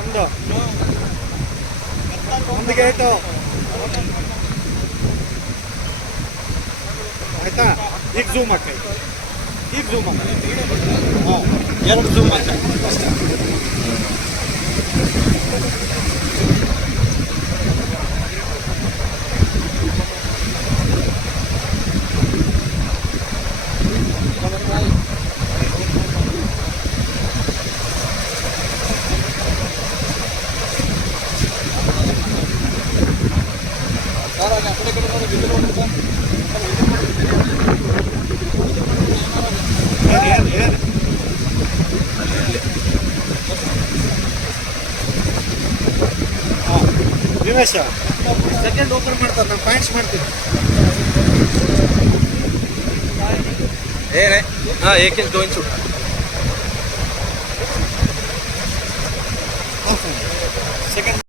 ಒಂದು. ಒಂದು ಗೇಟು. ಆಯ್ತಾ? ಈಗ ಝೂಮ್ ಹಾಕಿ ಈಗ ಝೂಮ್ ಹಾಕಿ ಹಾಂ. ಎರಡು ಹಾಕಿ ಅಷ್ಟೇ ಏನ್ ಏನ್ ಏನ್ ಹಾಂ ದಿನೇಶ ಸೆಕೆಂಡ್ ಓಪನ್ ಮಾಡ್ತಾರೆ ನಾನು ಪಾಯಿಂಟ್ಸ್ ಮಾಡ್ತೀವಿ ಏನೇ? ಹಾಂ ಏಕೆ ಗೋಯಿಂಗ್ ಶೂಟ್ ಸೆಕೆಂಡ್